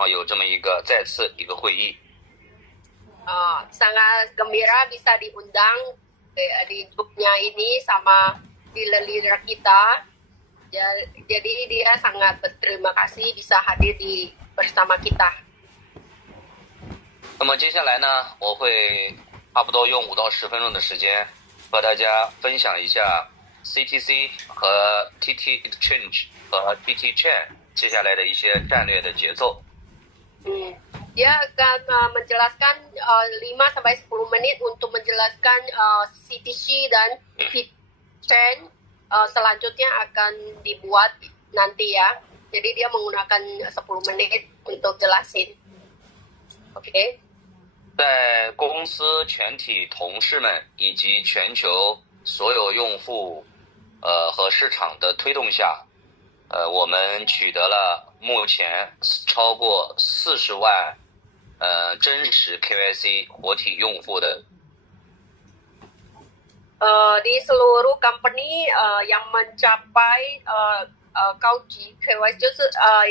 好有这么一个再次一个会议。Sangat gembira bisa diundang di grupnya ini sama leader kita. Jadi dia sangat berterima kasih bisa hadir bersama kita. 那么接下来呢，我会差不多用5到10分钟的时间和大家分享一下 CTC 和 TT Exchange 和 TT Chain 接下来的一些战略的节奏。Dia akan menjelaskan 5 sampai 10 menit untuk menjelaskan CTC dan TT Chain selanjutnya akan dibuat nanti ya. Jadi dia menggunakan 10 menit untuk jelasin. Oke. 在公司全体同事们以及全球所有用户和市场的推动下，我们取得了目前超过40万真实 KYC 活体用户的。Di seluruh company yang mencapai Kauji KYC 就是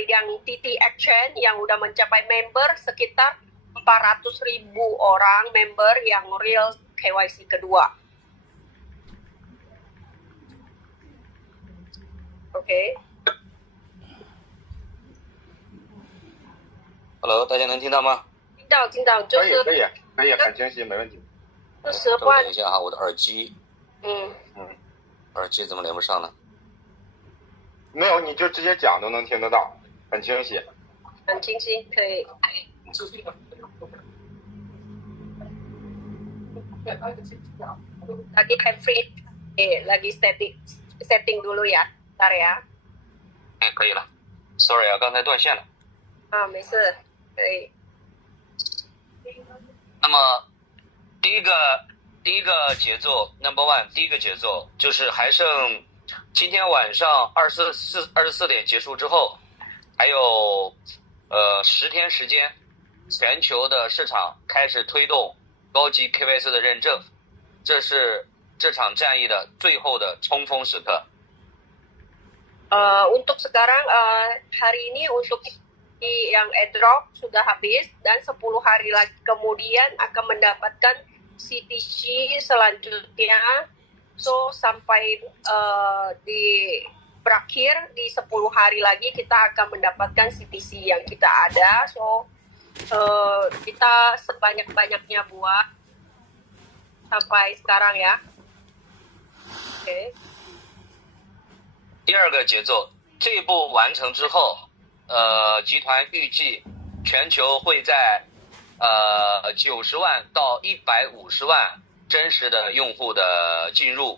yang TT Exchange yang udah mencapai member sekitar 400.000 orang member yang real KYC kedua. OK. Hello， 大家能听到吗？听到，就是可以，很清晰，没问题。等一下哈，我的耳机，耳机怎么连不上呢？没有，你就直接讲都能听得到，很清晰。很清晰，可以。Lagi free, lagi setting dulu ya, bentar ya. 可以了。Sorry 啊，刚才断线了。没事，可以。那么第一个节奏 ，Number One， 第一个节奏就是还剩今天晚上24点结束之后，还有10天时间，全球的市场开始推动高级 KYC 的认证，这是这场战役的最后的冲锋时刻。Untuk sekarang hari ini untuk yang airdrop sudah habis dan 10 hari lagi kemudian akan mendapatkan CTC selanjutnya. So sampai berakhir di 10 hari lagi kita akan mendapatkan CTC yang kita ada. So kita sebanyak-banyaknya buat sampai sekarang ya. Oke. 第二个节奏，这一步完成之后，集团预计全球会在90万到150万真实的用户的进入。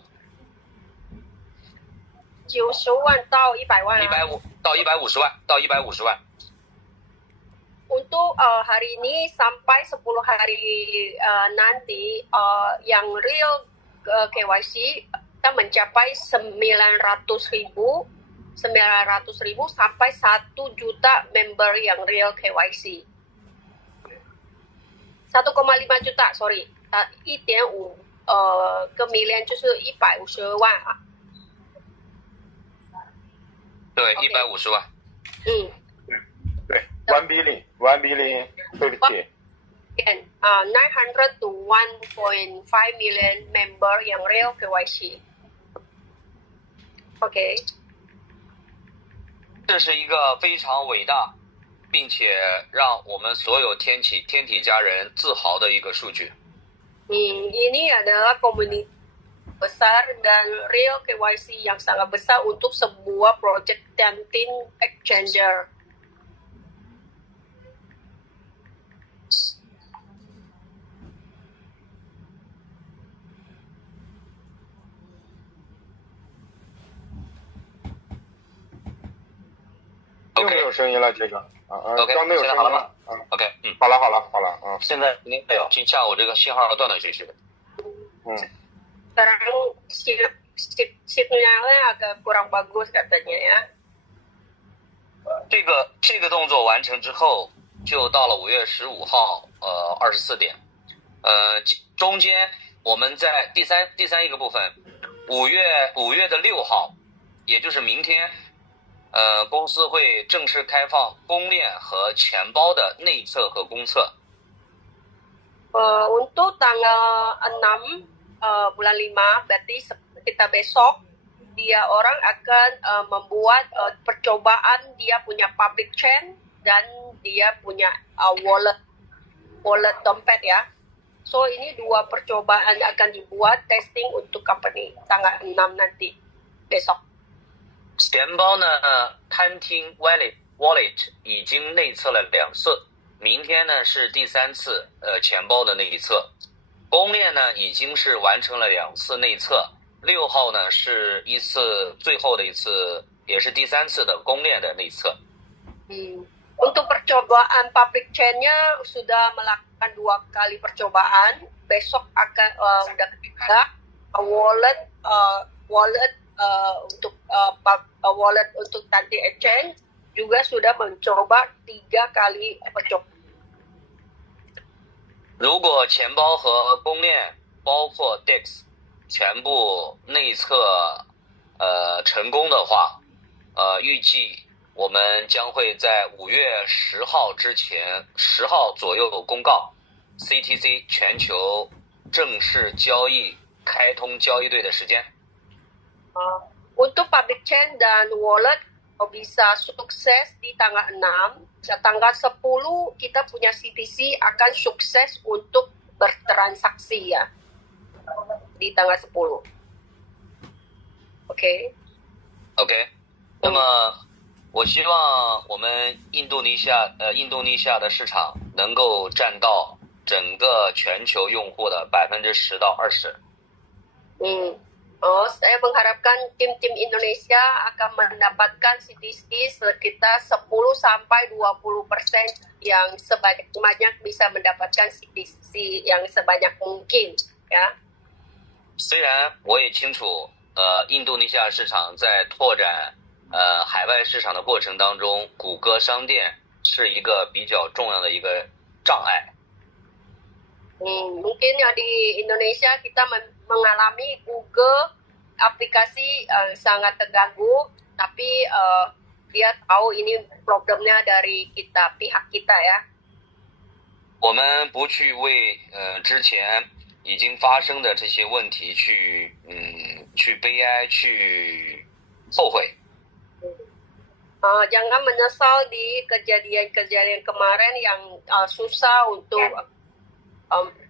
90万到100万。150到150万，到150万。Untuk hari ini sampai 10 hari nanti yang real KYC kita mencapai 900.000 sampai 1 juta member yang real KYC. 1,5 juta sorry 1.5个 million 就是150万啊。对 Okay. 150万。对 1 billion 对不起。900 to 1.5 million member yang real KYC. OK. 这是一个非常伟大，并且让我们所有天体家人自豪的一个数据。Ini adalah komunitas besar dan real KYC yang sangat besar untuk sebuah project Tiantin Exchanger.又没有声音了，杰哥。OK， 刚没有声音了。OK， 好了。现在没有，今下午这个信号断断续续。Sekarang signalnya agak kurang bagus katanya ya. 这个动作完成之后，就到了5月15号24点。中间我们在第三一个部分，5月的6号，也就是明天，公司会正式开放公链和钱包的内测和公测。Untuk tanggal 6 bulan 5, berarti kita besok, dia orang akan membuat percobaan, dia punya public chain dan dia punya wallet dompet ya. So ini 2 percobaan akan dibuat testing untuk company tanggal 6 nanti besok. 钱包呢，摊听 wallet 已经内测了2次，明天呢是第3次钱包的内测。公链呢已经是完成了2次内测，6号呢是一次最后的一次，也是第3次的公链的内测。Untuk percobaan public chain-nya sudah melakukan 2 kali percobaan. Besok akan udah ketiga wallet untuk wallet untuk nanti exchange juga sudah mencoba 3 kali percobaan. 如果钱包和公链包括 DEX 全部内测成功的话，预计我们将会在5月10号之前10号左右公告 CTC 全球正式交易开通交易对的时间。Untuk public chain dan wallet bisa sukses di tanggal 6. Tanggal 10 kita punya CTC akan sukses untuk bertransaksi ya. Di tanggal 10. OK， 那么我希望我们印度尼西亚的市场能够占到整个全球用户的10%到20%。Saya mengharapkan tim-tim Indonesia akan mendapatkan CTC sekitar 10 sampai 20% yang sebanyak bisa mendapatkan CTC yang sebanyak mungkin ya. 虽然我也清楚印度尼西亚市场在拓展海外市场的过程当中，谷歌商店是一个比较重要的一个障碍。Mungkin ya di Indonesia kita mengalami Google aplikasi sangat terganggu, tapi dia tahu ini problemnya dari pihak kita ya. 我们不去为之前已经发生的这些问题去悲哀去后悔。Jangan menyesal di kejadian-kejadian kemarin yang susah untuk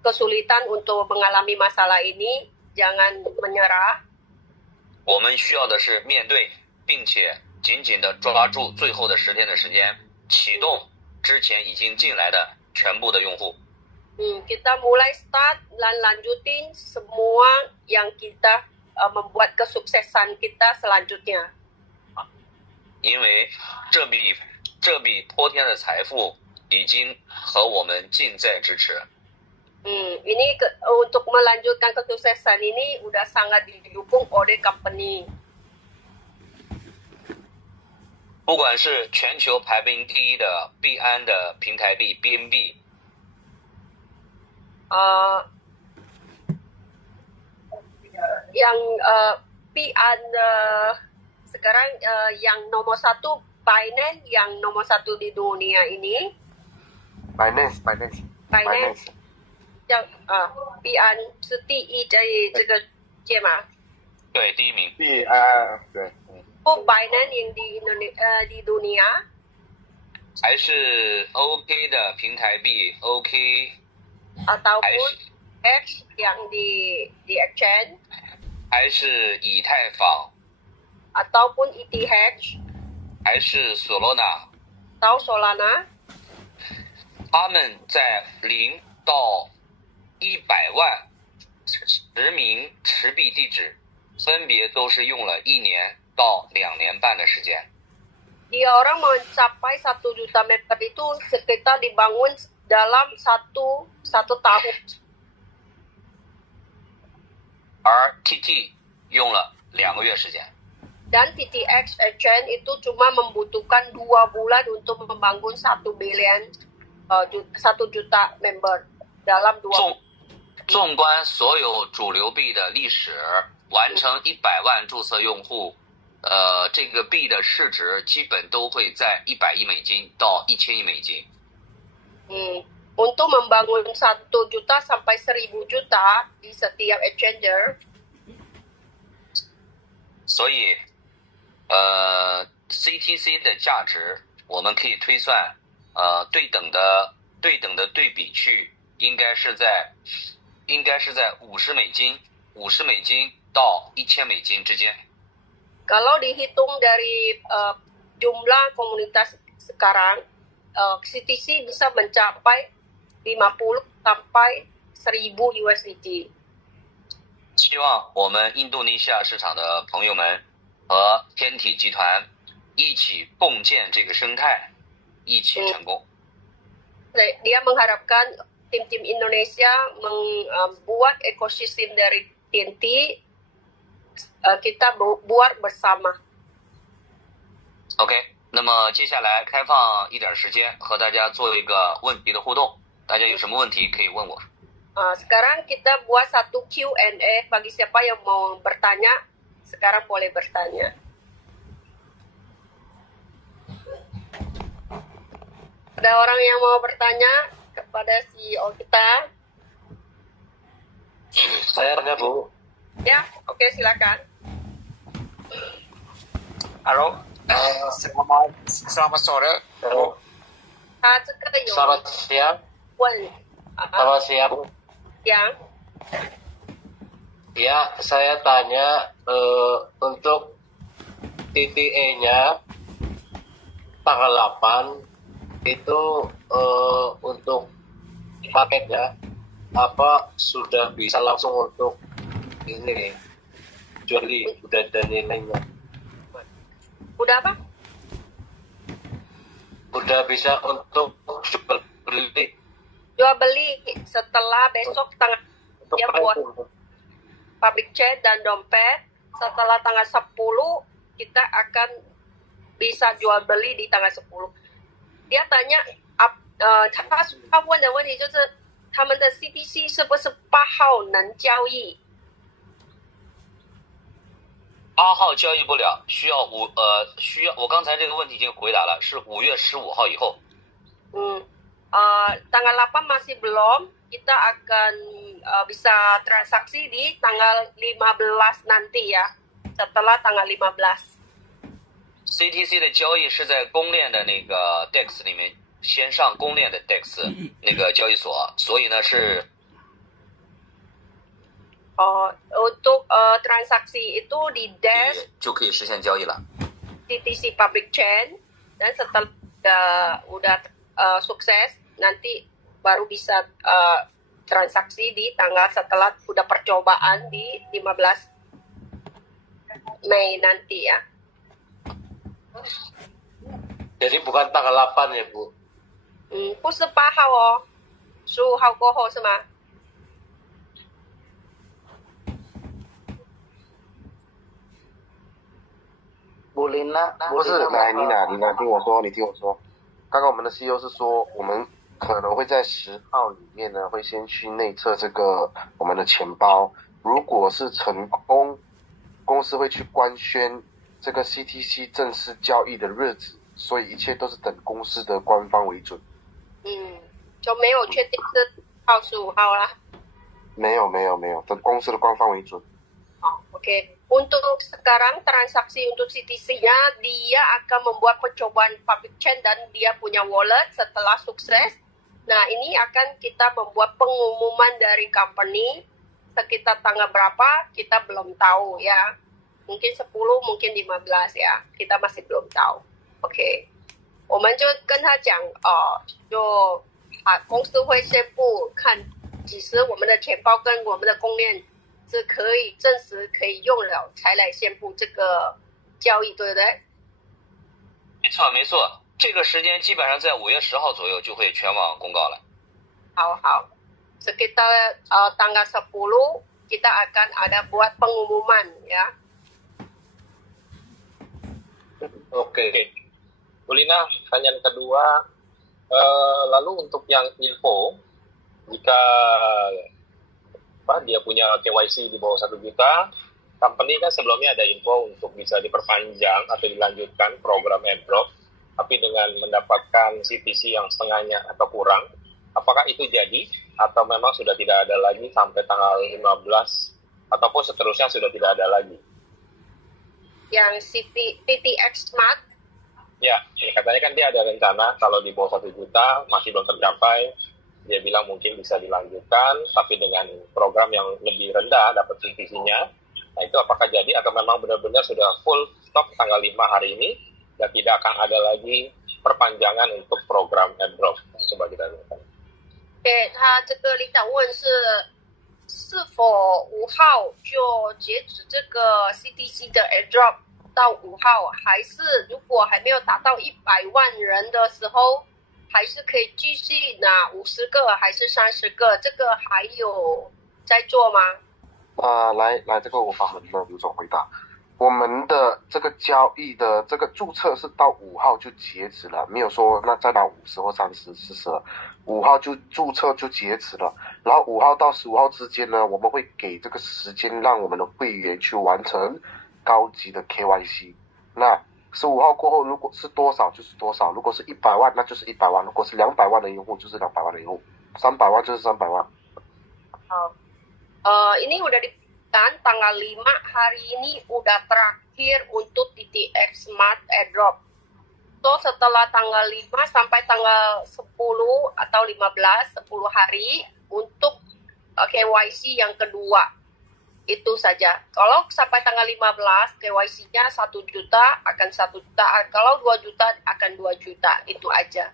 kesulitan untuk mengalami masalah ini, jangan menyerah. 我们需要的是面对，并且紧紧地抓住最后的10天的时间，启动之前已经进来的全部的用户。Kita mulai start dan lanjutin semua yang kita membuat kesuksesan kita selanjutnya. 因为这笔泼天的财富已经和我们近在咫尺。Ini untuk melanjutkan kesuksesan ini udah sangat didukung oleh company. 不管是全球排名第1的币安的平台币 BNB， yang PIAN sekarang yang nomor 1 Binance, yang nomor 1 di dunia ini. Binance 叫PIAN 是第1在这个界吗？对，第1名。币安对。Binance yang di dunia， 还是 OK 的平台币 OK， ataupun X yang di exchange， 还是以太坊， ataupun ETH， 还是 Solana， atau Solana， 他们在0到100万实名持币地址，分别都是用了1年到2年半的时间。Dia orang mencapai 1 juta member itu sekitar dibangun dalam satu tahun. 而 TT 用了2个月时间。Dan TTX Exchange itu cuma membutuhkan 2 bulan untuk membangun 1 juta member dalam 2 bulan. 纵观所有主流币的历史，完成100万注册用户这个币的市值基本都会在100亿美金到1000亿美金。Untuk membangun 1 juta sampai 1000 juta di setiap exchanger. 所以CTC 的价值我们可以推算，对等的对比去应该是在50美金到1000美金之间。Kalau dihitung dari jumlah komunitas sekarang, CTC bisa mencapai 50 sampai 1000 USDT。希望我们印度尼西亚市场的朋友们和天体集团一起共建这个生态，一起成功。Dia mengharapkan tim-tim Indonesia membuat ekosistem dari TNT, kita buat bersama. OK， 那么接下来开放一点时间和大家做一个问题的互动，大家有什么问题可以问我。Sekarang kita buat satu Q&A bagi siapa yang mau bertanya. Sekarang boleh bertanya. Ada orang yang mau bertanya kepada CEO kita? Saya tanya, Bu. Ya, oke, silakan. Halo. Selamat sore. Halo. Selamat siang. Selamat siang. Ya. Ya, saya tanya untuk TTA-nya tanggal 8 itu untuk paketnya apa sudah bisa langsung untuk ini juali udah ada nilainya? Udah apa? Udah bisa untuk jual beli. Jual beli setelah besok tanggal dia buat public chain dan dompet. Setelah tanggal 10 kita akan bisa jual beli di tanggal 10. Dia tanya 他问的问题就是他们的 CTC 是不是8号能交易？8号交易不了，需要我刚才这个问题已经回答了，是5月15号以后。Tanggal 8 masih belum, kita akan bisa transaksi di tanggal 15 nanti ya, setelah tanggal 15。CTC 的交易是在公链的那个 DEX 里面先上公链的 DEX 那个交易所，所以呢是untuk transaksi itu di DEX 就可以实现交易了。CTC Public Chain dan setelah udah sukses nanti baru bisa transaksi di tanggal setelah udah percobaan di 15 Mei nanti ya. Jadi bukan tanggal 8 ya, Bu? 不是8号哦，15号过后是吗？ 布琳娜，不是，来，妮娜，听我说，你听我说。刚刚我们的 CEO 是说，我们可能会在10号里面呢，会先去内测这个我们的钱包。如果是成功，公司会去官宣这个 CTC 正式交易的日子，所以一切都是等公司的官方为准。就没有确定是15号啦。没有，等公司的官方为准。Oke. Untuk sekarang transaksi untuk CTC-nya, dia akan membuat percobaan public chain dan dia punya wallet setelah sukses. Nah, ini akan kita membuat pengumuman dari company sekitar tanggal berapa, kita belum tahu ya. Mungkin 10, mungkin 15ya. Kita masih belum tahu. OK. 我们就跟他讲就公司会宣布看几时我们的钱包跟我们的公链是可以证实可以用了，才来宣布这个交易，对不对？没错，这个时间基本上在5月10号左右就会全网公告了。好， sekitar tanggal 10 kita akan ada buat pengumuman ya. Oke. Bulina, pertanyaan kedua, lalu untuk yang info, jika dia punya KYC di bawah 1 juta, company kan sebelumnya ada info untuk bisa diperpanjang atau dilanjutkan program airdrop, tapi dengan mendapatkan CTC yang setengahnya atau kurang. Apakah itu jadi atau memang sudah tidak ada lagi sampai tanggal 15 ataupun seterusnya sudah tidak ada lagi? Yang TTX Smart. Ya, katanya kan dia ada rencana kalau di bawah 1 juta masih belum tercapai. Dia bilang mungkin bisa dilanjutkan, tapi dengan program yang lebih rendah dapat CTC-nya. Nah itu apakah jadi atau memang benar-benar sudah full stop tanggal 5 hari ini dan tidak akan ada lagi perpanjangan untuk program airdrop? Coba kita lihat. 对他这个领导问是否5号就截止这个 CTC 的 airdrop 到5号，还是如果还没有达到100万人的时候，还是可以继续拿50个还是30个？这个还有在做吗？来，这个我帮我们的刘总回答。我们的这个交易的这个注册是到5号就截止了，没有说那再拿50或30、40。5号就注册就截止了，然后5号到15号之间呢，我们会给这个时间让我们的会员去完成高级的 KYC。那15号过后，如果是多少就是多少，如果是100万那就是100万，如果是200万的用户就是200万的用户，300万就是300万。Ini udah diberikan tanggal 5 hari ini udah terakhir untuk TTX Smart Airdrop. So setelah tanggal 5 sampai tanggal 10 atau 15, 10 hari untuk KYC yang kedua. Itu saja. Kalau sampai tanggal 15 KYC-nya 1 juta akan 1 juta. Kalau 2 juta akan 2 juta. Itu aja.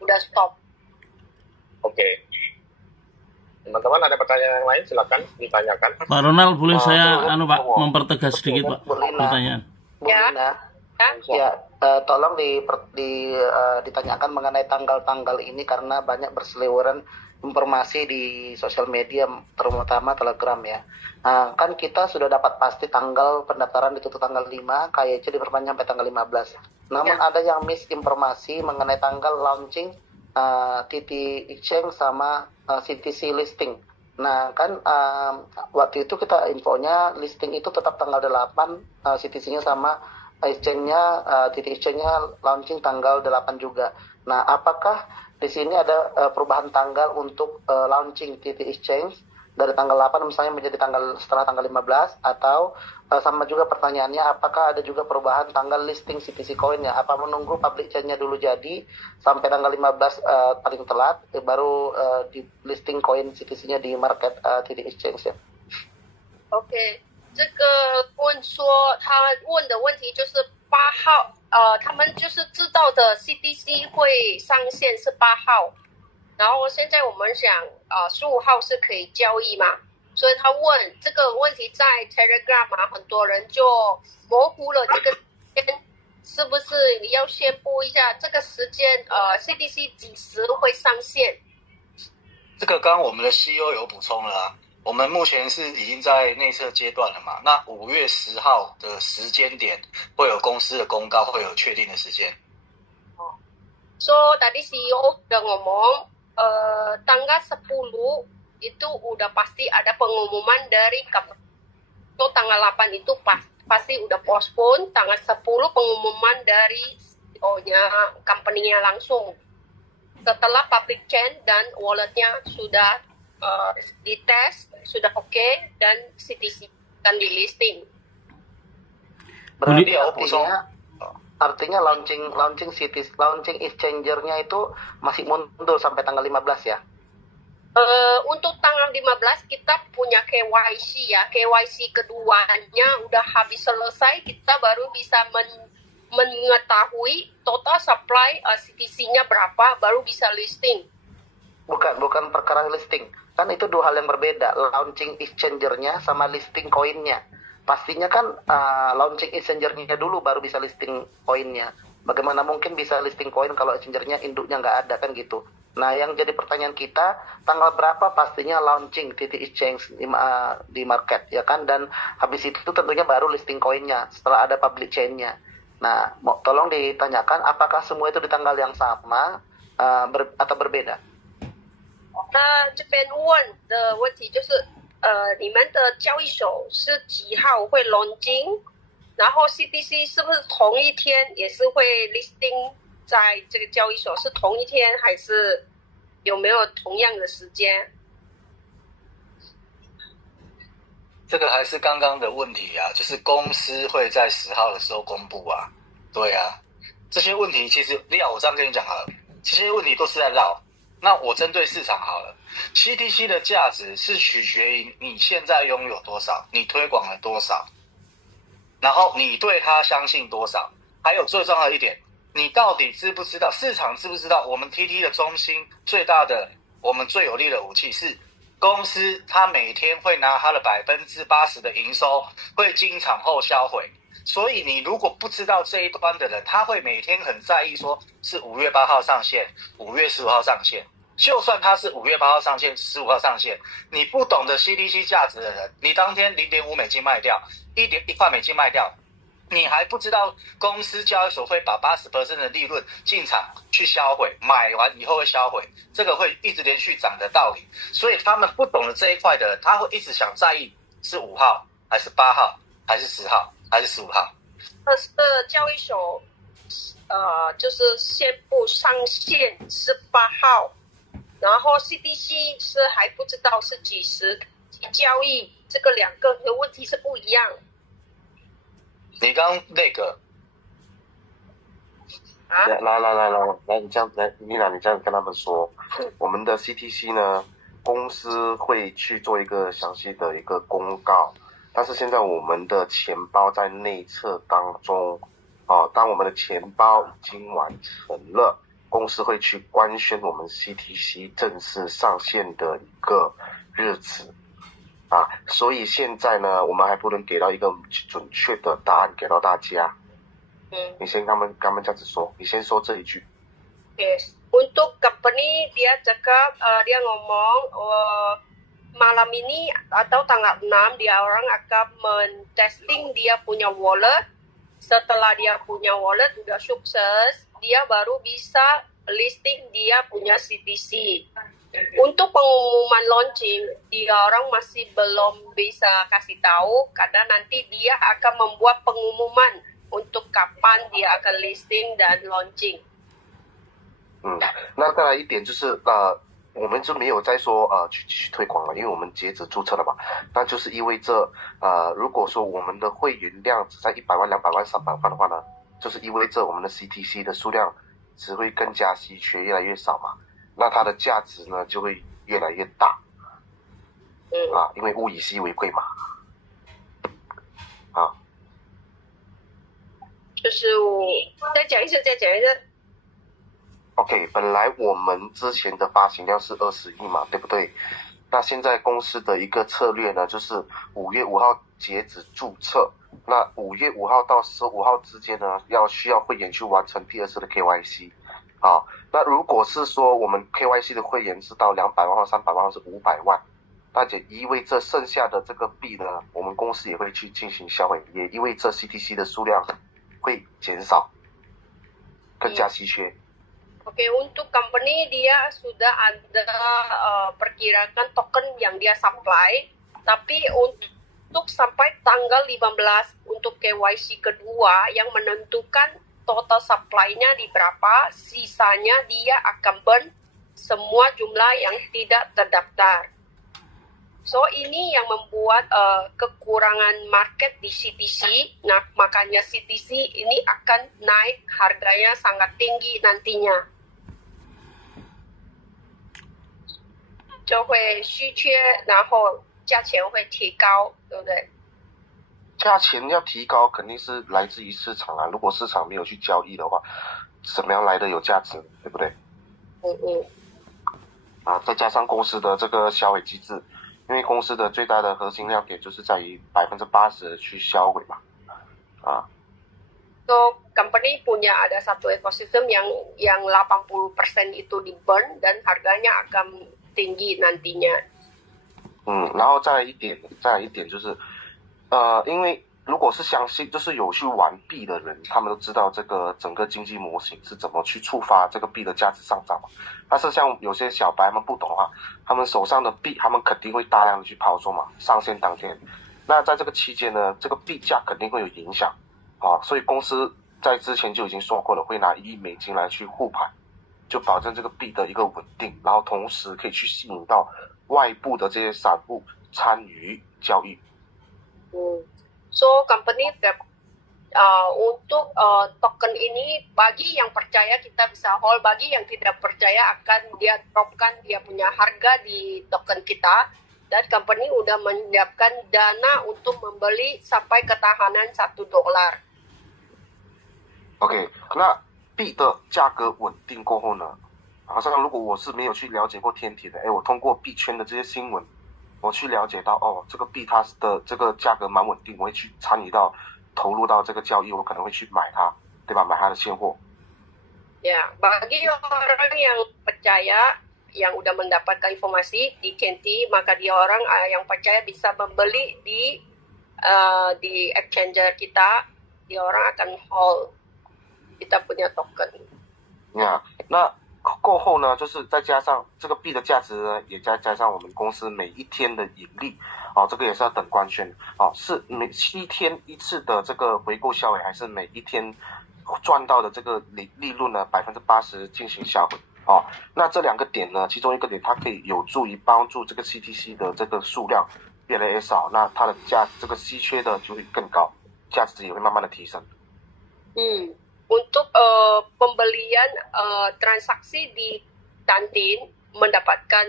Udah stop. Oke. Teman-teman ada pertanyaan yang lain silakan ditanyakan. Pak Ronald, boleh saya Pak mempertegas sedikit Pak pertanyaan. Ya, tolong ditanyakan mengenai tanggal-tanggal ini karena banyak berseliweran informasi di sosial media terutama Telegram ya. Kan kita sudah dapat pasti tanggal pendaftaran ditutup tanggal 5, KYC diperpanjang sampai tanggal 15. Namun ada yang misinformasi mengenai tanggal launching TT Exchange sama CTC listing. Nah kan waktu itu kita infonya listing itu tetap tanggal 8, CTC-nya sama exchange-nya, TT Exchange-nya launching tanggal 8 juga. Nah apakah di sini ada perubahan tanggal untuk launching TT Exchange dari tanggal 8 misalnya menjadi setelah tanggal 15 atau sama juga pertanyaannya apakah ada juga perubahan tanggal listing CTC Coin-nya? Apa menunggu public chain-nya dulu jadi sampai tanggal 15 paling telat baru di listing coin CTC-nya di market TT Exchange 呀？OK， 这个问说他问的问题就是8号，他们就是知道的 CTC 会上线是8号，然后现在我们想15号是可以交易嘛，所以他问这个问题在 Telegram 很多人就模糊了这个时间，是不是要宣布一下这个时间CTC 几时会上线？这个刚刚我们的 CEO 有补充了啊。我们目前是已经在内测阶段了嘛？那5月10号的时间点会有公司的公告，会有确定的时间。So tadi CEO sudah ngomong tanggal 10 itu udah pasti ada pengumuman dari company. So tanggal 8 itu pasti udah postpone, tanggal 10 pengumuman dari CEO-nya company-nya langsung. Setelah public chain dan wallet-nya sudah dites, sudah oke, dan CTC akan di listing. Berarti artinya launching exchanger-nya itu masih mundur sampai tanggal 15 ya? Untuk tanggal 15 kita punya KYC ya, KYC keduanya udah habis selesai, kita baru bisa mengetahui total supply CTC-nya berapa, baru bisa listing. Bukan perkara listing. Kan itu dua hal yang berbeda, launching exchanger-nya sama listing koinnya. Pastinya kan launching exchanger-nya dulu baru bisa listing koinnya. Bagaimana mungkin bisa listing koin kalau exchanger-nya induknya nggak ada kan gitu. Nah yang jadi pertanyaan kita, tanggal berapa pastinya launching TT Exchange di market ya kan. Dan habis itu tentunya baru listing koinnya setelah ada public chain-nya. Nah tolong ditanyakan apakah semua itu di tanggal yang sama atau berbeda? 这边问的问题就是你们的交易所是几号会 launching？ 然后 CTC 是不是同一天也是会 listing 在这个交易所？是同一天还是有没有同样的时间？这个还是刚刚的问题啊，就是公司会在10号的时候公布啊。对啊，这些问题其实我这样跟你讲好了，这些问题都是在绕。那我针对市场好了 ，CTC 的价值是取决于你现在拥有多少，你推广了多少，然后你对它相信多少，还有最重要的一点，你到底知不知道市场知不知道我们 TT 的中心最大的我们最有力的武器是公司，它每天会拿它的80%的营收会经场后销毁。所以你如果不知道这一端的人，他会每天很在意说是5月8号上线，5月15号上线。就算他是5月8号上线，15号上线，你不懂得 CTC 价值的人，你当天0.5美金卖掉，1块美金卖掉，你还不知道公司交易所会把80% 的利润进场去销毁，买完以后会销毁，这个会一直连续涨的道理。所以他们不懂得这一块的人，他会一直想在意是5号还是8号还是10号还是15号。交易所就是宣布上线18号，然后 CTC 是还不知道是几时交易，这个两个的问题是不一样。你刚那个啊？来，你这样来，妮娜，你这样跟他们说，我们的 CTC 呢，公司会去做一个详细的一个公告，但是现在我们的钱包在内测当中，当我们的钱包已经完成了，公司会去官宣我们 CTC 正式上线的一个日子。所以现在呢，我们还不能给到一个准确的答案给到大家。你先跟他们这样子说，你先说这一句。Yes. Untuk company dia cakap, dia ngomong malam ini atau tanggal 6 dia orang akan men-testing dia punya wallet. Setelah dia punya wallet sudah sukses, dia baru bisa listing dia punya CTC. Untuk pengumuman launching, dia orang masih belum bisa kasih tahu karena nanti dia akan membuat pengumuman untuk kapan dia akan listing dan launching. 那再来一点就是我们就没有再说去继续推广了，因为我们截止注册了嘛，那就是意味着如果说我们的会员量只在100万、200万、300万的话呢，就是意味着我们的 CTC 的数量只会更加稀缺，越来越少嘛。那它的价值呢就会越来越大，因为物以稀为贵嘛，就是再讲一次。OK， 本来我们之前的发行量是20亿嘛，对不对？那现在公司的一个策略呢，就是5月5号截止注册，那5月5号到15号之间呢，需要会员去完成第2次的 KYC。那如果是说我们 KYC 的会员是到200万或300万或是500万，那就意味着剩下的这个币呢，我们公司也会去进行销毁，也意味着 CTC 的数量会减少，更加稀缺。Oke, untuk company dia sudah ada perkirakan token yang dia supply, tapi untuk sampai tanggal 15 untuk KYC kedua yang menentukan total supply-nya di berapa, sisanya dia akan burn semua jumlah yang tidak terdaftar. So ini yang membuat kekurangan market di CTC. Nah, makanya CTC ini akan naik harganya sangat tinggi nantinya. 就会稀缺，然后价钱会提高，对不对？价钱要提高，肯定是来自于市场啊。如果市场没有去交易的话，怎么样来的有价值，对不对？再加上公司的这个销毁机制，因为公司的最大的核心亮点就是在于80%去销毁嘛。So company punya ada satu ekosistem yang 80% itu di burn dan harganya akan tinggi nantinya. 然后再来一点就是因为如果是相信就是有去玩币的人，他们都知道这个整个经济模型是怎么去触发这个币的价值上涨嘛。但是像有些小白们不懂啊，他们手上的币他们肯定会大量的去抛售嘛，上线当天。那在这个期间呢，这个币价肯定会有影响啊，所以公司在之前就已经说过了，会拿1亿美金来去护盘，就保证这个币的一个稳定，然后同时可以去吸引到外部的这些散户参与交易。So company untuk token ini bagi yang percaya kita bisa hold, bagi yang tidak percaya akan dia dropkan dia punya harga di token kita, dan company udah menyiapkan dana untuk membeli sampai ketahanan $1. OK， 那币的价格稳定过后呢，好像如果我是没有去了解过天体的，我通过币圈的这些新闻，我去了解到这个币它的这个价格蛮稳定，我会去参与到投入到这个交易，我可能会去买它，对吧？买它的现货。Ya, bagi orang yang percaya, yang udah mendapatkan informasi di Kenti, maka dia orang yang percaya bisa membeli di exchanger kita, dia orang akan hold kita punya token. Ya, 那过后呢，就是再加上这个币的价值呢，也加上我们公司每一天的盈利，这个也是要等官宣，是每7天一次的这个回购销毁，还是每一天赚到的这个利润呢80%进行销毁？那这两个点呢，其中一个点它可以有助于帮助这个 CTC 的这个数量越来越少，那它的这个稀缺的就会更高，价值也会慢慢的提升。Untuk pembelian transaksi di kantin mendapatkan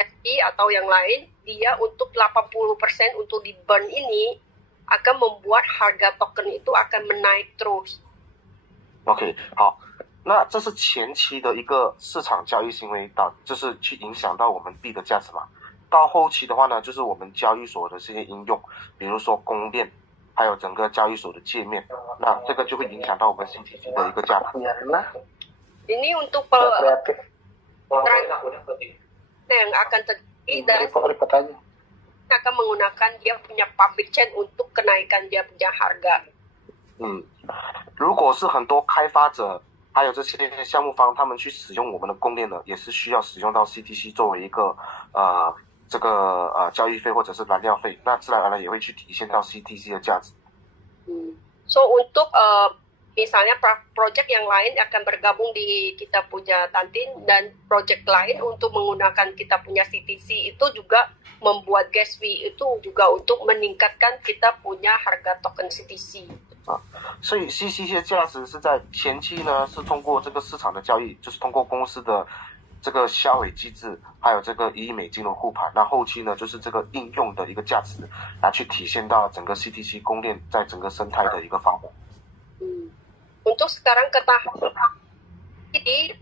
SI atau yang lain, dia untuk 80% untuk di burn ini akan membuat harga token itu akan menaik terus. OK， 好，那这是前期的一个市场交易行为，就是去影响到我们币的价值嘛。到后期的话呢，就是我们交易所的这些应用，比如说公链。还有整个交易所的界面，那这个就会影响到我们 CTC 的一个价值。Ini untuk yang akan terjadi dan akan menggunakan dia punya public chain untuk kenaikan dia punya harga. 如果是很多开发者还有这些项目方，他们去使用我们的公链的，也是需要使用到 CTC 作为一个这个交易费或者是燃料费，那自然而然也会去体现到 CTC 的价值。So untuk misalnya project yang lain akan bergabung di kita punya kantin, dan project lain untuk menggunakan kita punya CTC itu juga membuat gas fee itu juga untuk meningkatkan kita punya harga token CTC。所以 CTC 的价值是在前期呢，是通过这个市场的交易，就是通过公司的这个销毁机制，还有这个1亿美金的护盘，那后期呢，就是这个应用的一个价值来去体现到整个 CTC 公链在整个生态的一个发展。Untuk sekarang ketahanan di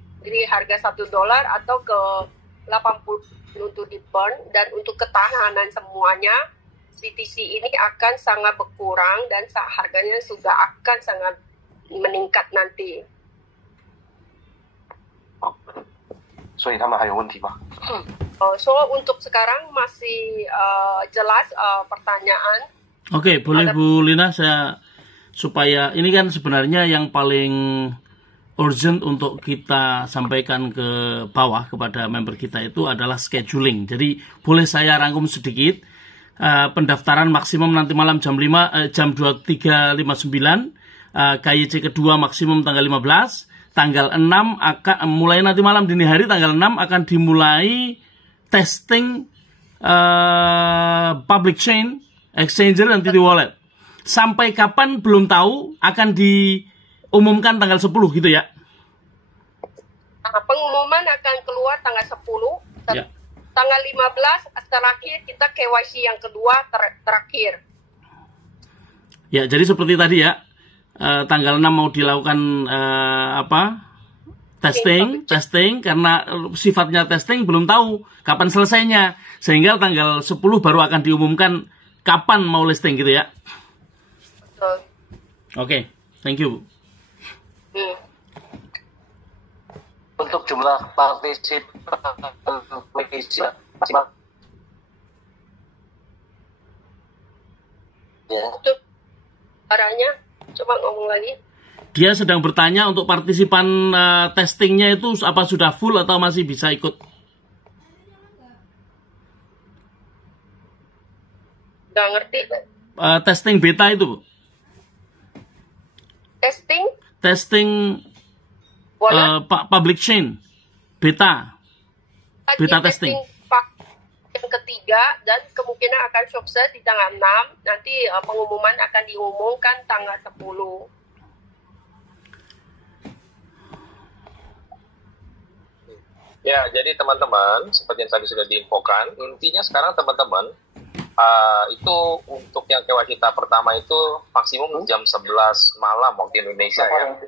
harga $1 atau ke 80 untuk di burn, dan untuk ketahanan semuanya CTC ini akan sangat berkurang dan harganya sudah akan sangat meningkat nanti. 所以他们还有问题吗？So untuk sekarang masih jelas pertanyaan. Oke, boleh Bu Lina, saya supaya ini kan sebenarnya yang paling urgent untuk kita sampaikan ke bawah kepada member kita itu adalah scheduling. Jadi boleh saya rangkum sedikit. Pendaftaran maksimum nanti malam jam 23.59, KYC kedua maksimum tanggal 15. Tanggal 6 akan mulai nanti malam dini hari tanggal 6 akan dimulai testing public chain, exchanger dan Titi wallet. Sampai kapan belum tahu, akan diumumkan tanggal 10 gitu ya. Pengumuman akan keluar tanggal 10. Ya. Tanggal 15 terakhir kita KYC yang kedua terakhir. Ya, jadi seperti tadi ya. Tanggal 6 mau dilakukan testing karena sifatnya testing belum tahu kapan selesainya, sehingga tanggal 10 baru akan diumumkan kapan mau listing gitu ya. Oke, thank you. Untuk jumlah partisipan ya. Itu caranya. Coba ngomong lagi. Dia sedang bertanya untuk partisipan testingnya itu apa sudah full atau masih bisa ikut? Nggak ngerti. Testing beta itu, Bu. Testing public chain beta testing. Yang ketiga dan kemungkinan akan sukses di tanggal 6. Nanti pengumuman akan diumumkan tanggal 10. Ya, jadi teman-teman, seperti yang tadi sudah diinfokan, intinya sekarang teman-teman, itu untuk yang KYC tahap pertama itu maksimum jam 11 malam waktu Indonesia ya,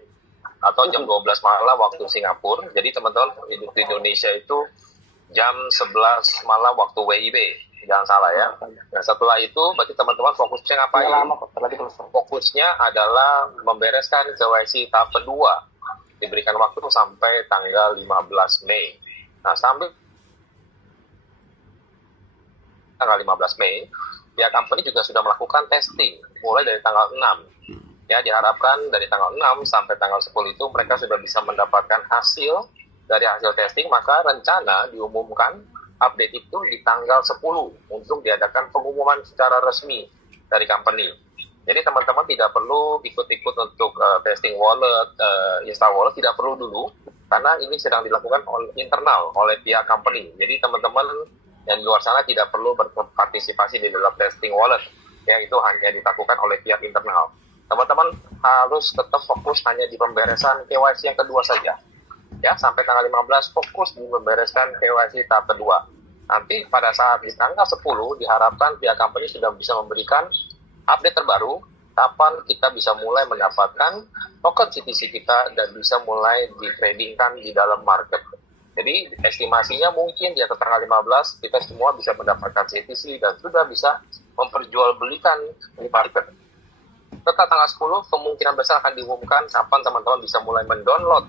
atau jam 12 malam waktu Singapura. Jadi teman-teman di Indonesia itu jam 11 malam waktu WIB, jangan salah ya. Nah setelah itu berarti teman-teman fokusnya ngapain? Fokusnya adalah membereskan KYC tahap kedua. Diberikan waktu sampai tanggal 15 Mei. Nah sampai tanggal 15 Mei, ya company juga sudah melakukan testing mulai dari tanggal 6. Ya diharapkan dari tanggal 6 sampai tanggal 10 itu mereka sudah bisa mendapatkan hasil. Dari hasil testing, maka rencana diumumkan update itu di tanggal 10 untuk diadakan pengumuman secara resmi dari company. Jadi teman-teman tidak perlu ikut-ikut untuk testing wallet, install wallet, tidak perlu dulu, karena ini sedang dilakukan internal oleh pihak company. Jadi teman-teman yang di luar sana tidak perlu berpartisipasi di dalam testing wallet, yang itu hanya dilakukan oleh pihak internal. Teman-teman harus tetap fokus hanya di pemberesan KYC yang kedua saja. Ya, sampai tanggal 15 fokus di membereskan KYC tahap kedua. Nanti pada saat di tanggal 10 diharapkan pihak company sudah bisa memberikan update terbaru kapan kita bisa mulai mendapatkan token CTC kita dan bisa mulai di-tradingkan di dalam market. Jadi estimasinya mungkin di atas tanggal 15 kita semua bisa mendapatkan CTC dan sudah bisa memperjualbelikan di market. Setelah tanggal 10 kemungkinan besar akan diumumkan kapan teman-teman bisa mulai mendownload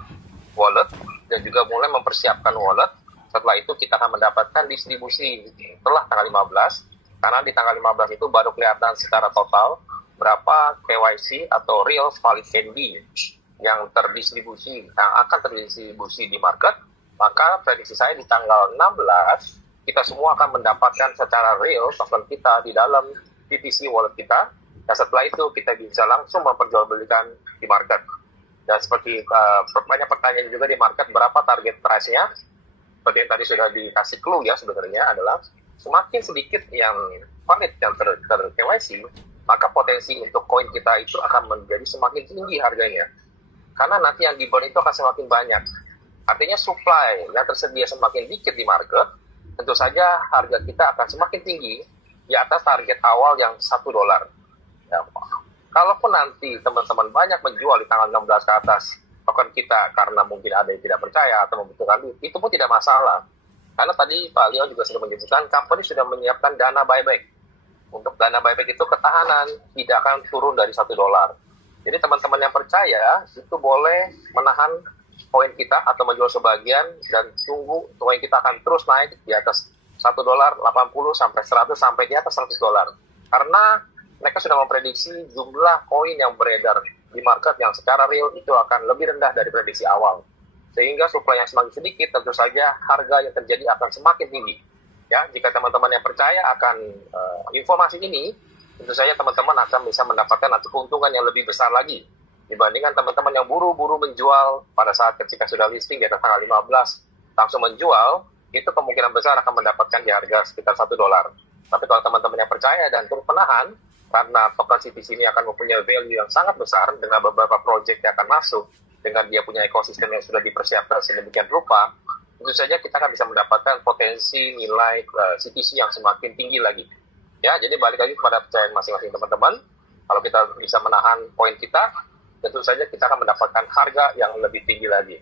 wallet dan juga mulai mempersiapkan wallet. Setelah itu kita akan mendapatkan distribusi setelah tanggal 15, karena di tanggal 15 itu baru kelihatan secara total berapa KYC atau real valid candy yang akan terdistribusi di market. Maka prediksi saya di tanggal 16 kita semua akan mendapatkan secara real token kita di dalam BTC wallet kita, dan setelah itu kita bisa langsung memperjualbelikan di market. Dan seperti banyak pertanyaan juga di market, berapa target price-nya? Seperti yang tadi sudah dikasih clue ya, sebenarnya adalah semakin sedikit yang valid, yang ter-KYC, maka potensi untuk koin kita itu akan menjadi semakin tinggi harganya. Karena nanti yang di-burn itu akan semakin banyak. Artinya supply yang tersedia semakin dikit di market, tentu saja harga kita akan semakin tinggi di atas target awal yang $1. Ya, kalaupun nanti teman-teman banyak menjual di tanggal 16 ke atas token kita karena mungkin ada yang tidak percaya atau membutuhkan duit, itu pun tidak masalah. Karena tadi Pak Leo juga sudah menyebutkan, company sudah menyiapkan dana buyback. Untuk dana buyback itu ketahanan, tidak akan turun dari $1. Jadi teman-teman yang percaya, itu boleh menahan koin kita atau menjual sebagian dan tunggu koin kita akan terus naik di atas $1.80 sampai 100 sampai di atas $100. Karena mereka sudah memprediksi jumlah koin yang beredar di market yang secara real itu akan lebih rendah dari prediksi awal. Sehingga supply yang semakin sedikit, tentu saja harga yang terjadi akan semakin tinggi. Ya, jika teman-teman yang percaya akan informasi ini, tentu saja teman-teman akan bisa mendapatkan keuntungan yang lebih besar lagi dibandingkan teman-teman yang buru-buru menjual pada saat ketika sudah listing di atas tanggal 15 langsung menjual, itu kemungkinan besar akan mendapatkan di harga sekitar $1. Tapi kalau teman-teman yang percaya dan terus menahan, karena token CTC ini akan mempunyai value yang sangat besar dengan beberapa project yang akan masuk, dengan dia punya ekosistem yang sudah dipersiapkan sedemikian rupa, tentu saja kita akan bisa mendapatkan potensi nilai CTC yang semakin tinggi lagi. Ya, jadi balik lagi kepada kepercayaan masing-masing teman-teman. Kalau kita bisa menahan poin kita, tentu saja kita akan mendapatkan harga yang lebih tinggi lagi.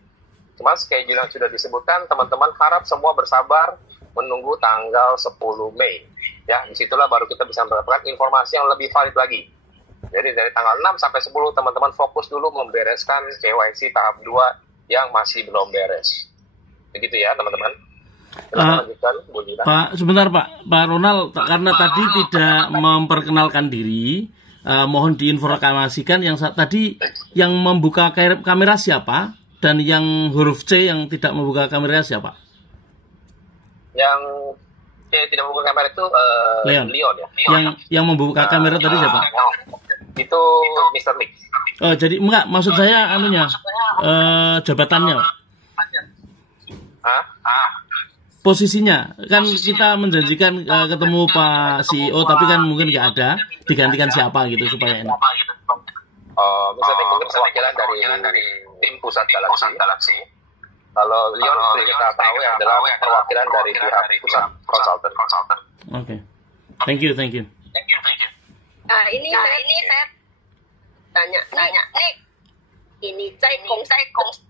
Cuma schedule yang sudah disebutkan, teman-teman harap semua bersabar menunggu tanggal 10 Mei. Ya, disitulah baru kita bisa mendapatkan informasi yang lebih valid lagi. Jadi dari tanggal 6 sampai 10, teman-teman fokus dulu membereskan KYC tahap 2 yang masih belum beres. Begitu ya, teman-teman. Pak, sebentar Pak Ronald, karena tadi tidak memperkenalkan diri, mohon diinformasikan yang tadi yang membuka kamera siapa dan yang huruf C yang tidak membuka kamera siapa? Yang tidak membuka kamera itu Leon ya. Yang membuka kamera tadi siapa? Itu Mr. Nick. Oh, jadi enggak, maksud saya jabatannya. Posisinya kan kita menjanjikan ketemu Pak CEO tapi kan mungkin nggak ada, digantikan siapa gitu supaya enak. Mr. Nick mungkin perwakilan dari tim pusat Galaxy. Kalau Leon kita tahu yang adalah perwakilan dari pihak pusat konsultan. Oke. Thank you. Nah, ini saya tanya. Nih, ini saya kong.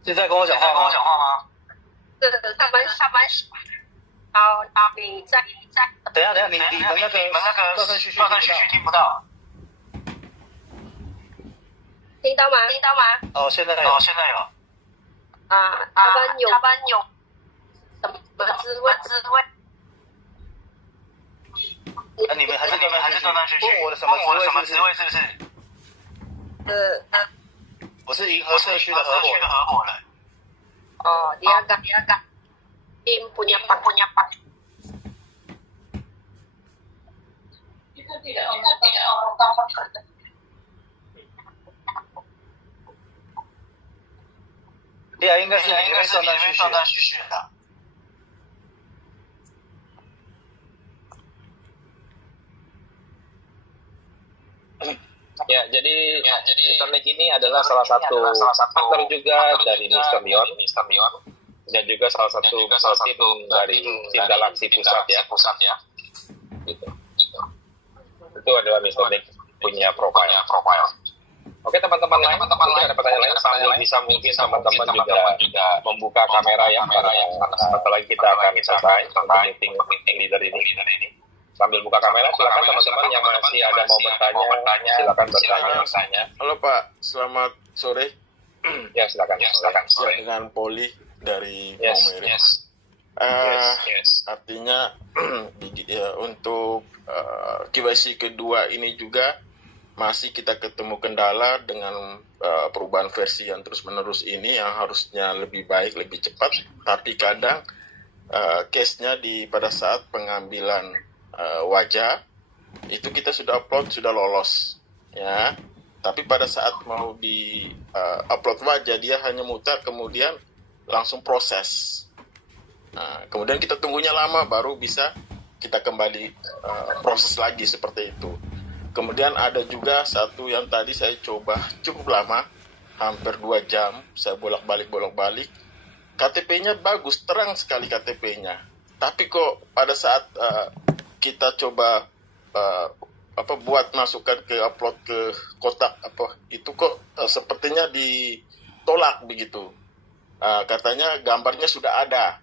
现在跟我讲话吗？他们你在。等一下，你们那个断断续续听不到。听到吗？哦，现在有。他们有什么滋味？你们还是断断续续？问我的什么滋味是不是？我是银河社区的合伙人。Oh, dia agak tim punya pak. Itu tidak orang对啊，应该是里面断断续续的。Ya, jadi internet ini adalah salah satu faktor juga dari Mr. Leon dan juga salah satu tim dari tim Galaxy pusat ya. Gitu. Itu adalah Mr. Nick punya profile. Oke, teman-teman lain, ada pertanyaan lain sambil bisa mungkin teman-teman juga membuka kamera ya, karena setelah kita akan selesai meeting leader ini. Sambil buka kamera, silakan teman-teman yang masih ada mau bertanya, silakan bertanya. Halo Pak, selamat sore. Ya, silakan. Ya, dengan Poli dari Maumere. Artinya untuk KYC kedua ini juga masih kita ketemu kendala dengan perubahan versi yang terus-menerus ini yang harusnya lebih baik, lebih cepat. Tapi kadang case-nya pada saat pengambilan wajah itu kita sudah upload, sudah lolos ya, tapi pada saat mau di upload wajah dia hanya mutar kemudian langsung proses. Nah, kemudian kita tunggunya lama baru bisa kita kembali proses lagi seperti itu. Kemudian ada juga satu yang tadi saya coba cukup lama, hampir 2 jam saya bolak-balik KTP-nya bagus, terang sekali KTP-nya, tapi kok pada saat kita coba buat masukkan ke upload ke kotak itu kok sepertinya ditolak begitu. Katanya gambarnya sudah ada